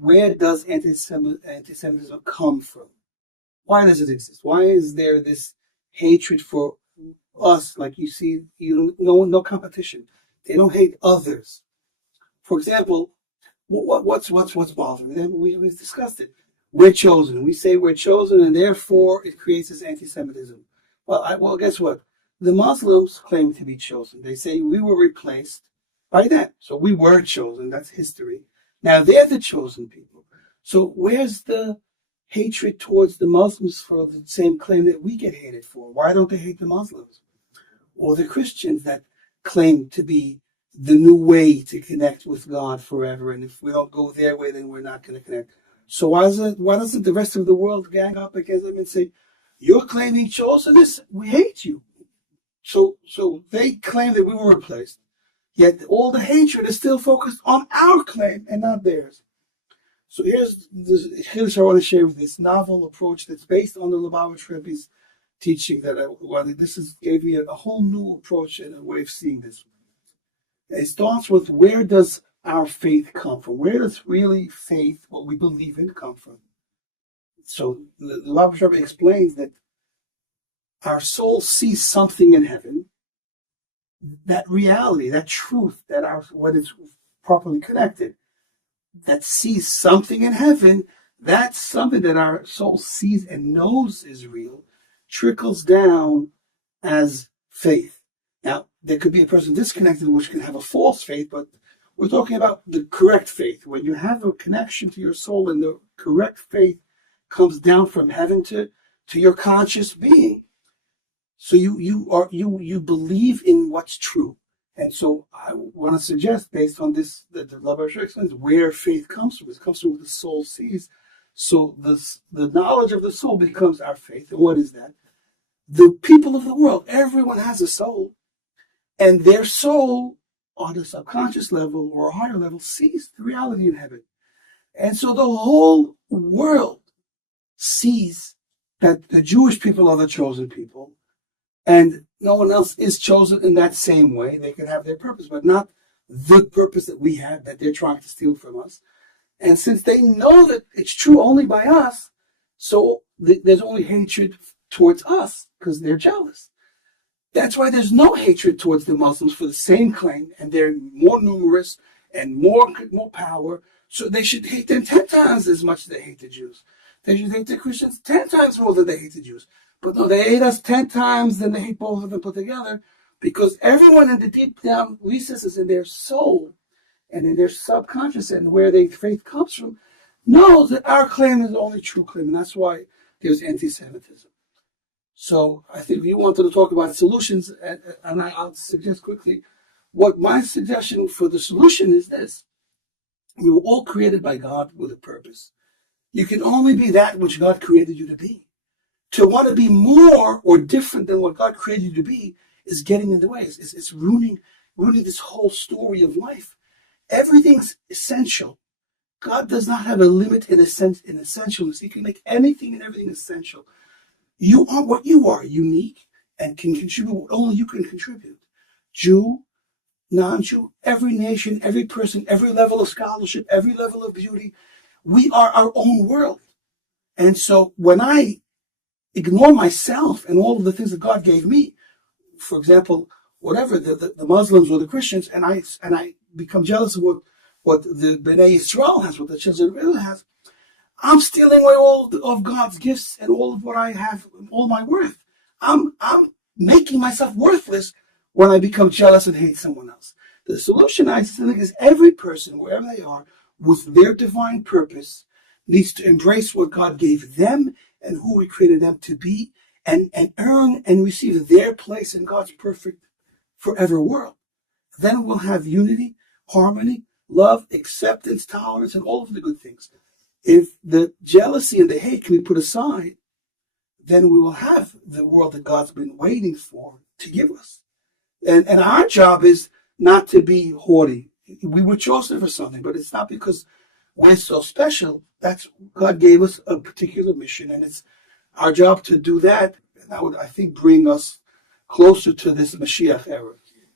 where does anti-Semitism come from? Why does it exist? Why is there this hatred for us? Like you see, no competition. They don't hate others. For example, what's bothering them? We've discussed it. We're chosen. We say we're chosen, and therefore it creates this anti-Semitism. Well, guess what? The Muslims claim to be chosen. They say we were replaced by them. So we were chosen. That's history. Now they're the chosen people. So where's the hatred towards the Muslims for the same claim that we get hated for? Why don't they hate the Muslims? Or the Christians that claim to be the new way to connect with God forever. And if we don't go their way, then we're not going to connect. So why doesn't the rest of the world gang up against them and say, you're claiming chosenness? We hate you. So they claim that we were replaced. Yet all the hatred is still focused on our claim and not theirs. So here's the Chiddush I want to share with this novel approach that's based on the Lubavitch Rebbe's teaching that gave me a whole new approach and a way of seeing this. It starts with, where does our faith come from? Where does really faith, what we believe in, come from? So the Lubavitch Rebbe explains that our soul sees something in heaven, that reality, that truth, when it's properly connected, that sees something in heaven, that's something that our soul sees and knows is real, trickles down as faith. Now, there could be a person disconnected which can have a false faith, but we're talking about the correct faith. When you have a connection to your soul and the correct faith comes down from heaven to your conscious being. So you believe in what's true. And so I want to suggest, based on this, that the Lubavitch explains where faith comes from. It comes from what the soul sees. So the knowledge of the soul becomes our faith. And what is that? The people of the world, everyone has a soul. And their soul, on a subconscious level or a higher level, sees the reality in heaven. And so the whole world sees that the Jewish people are the chosen people. And no one else is chosen in that same way. They can have their purpose, but not the purpose that we have, that they're trying to steal from us. And since they know that it's true only by us, so there's only hatred towards us because they're jealous. That's why there's no hatred towards the Muslims for the same claim, and they're more numerous and more power. So they should hate them 10 times as much as they hate the Jews. They should hate the Christians 10 times more than they hate the Jews. But no, they hate us 10 times than they hate both of them put together, because everyone in the deep down recesses in their soul and in their subconscious and where their faith comes from knows that our claim is the only true claim, and that's why there's anti-Semitism. So I think you wanted to talk about solutions, and I'll suggest quickly what my suggestion for the solution is this. We were all created by God with a purpose. You can only be that which God created you to be. To want to be more or different than what God created you to be is getting in the way. It's ruining this whole story of life. Everything's essential. God does not have a limit in essentialness. He can make anything and everything essential. You are what you are, unique, and can contribute what only you can contribute. Jew, non-Jew, every nation, every person, every level of scholarship, every level of beauty, we are our own world. And so when I ignore myself and all of the things that God gave me, for example, whatever the Muslims or the Christians, and I become jealous of what the Bnei Yisrael has, what the children of Israel has, I'm stealing away all of God's gifts and all of what I have, all my worth. I'm making myself worthless when I become jealous and hate someone else. The solution, I think, is every person, wherever they are, with their divine purpose, needs to embrace what God gave them and who He created them to be, and earn and receive their place in God's perfect forever world. Then we'll have unity, harmony, love, acceptance, tolerance, and all of the good things. If the jealousy and the hate can be put aside, then we will have the world that God's been waiting for to give us. And our job is not to be haughty. We were chosen for something, but it's not because we're so special. God gave us a particular mission, and it's our job to do that. And that would, I think, bring us closer to this Mashiach era.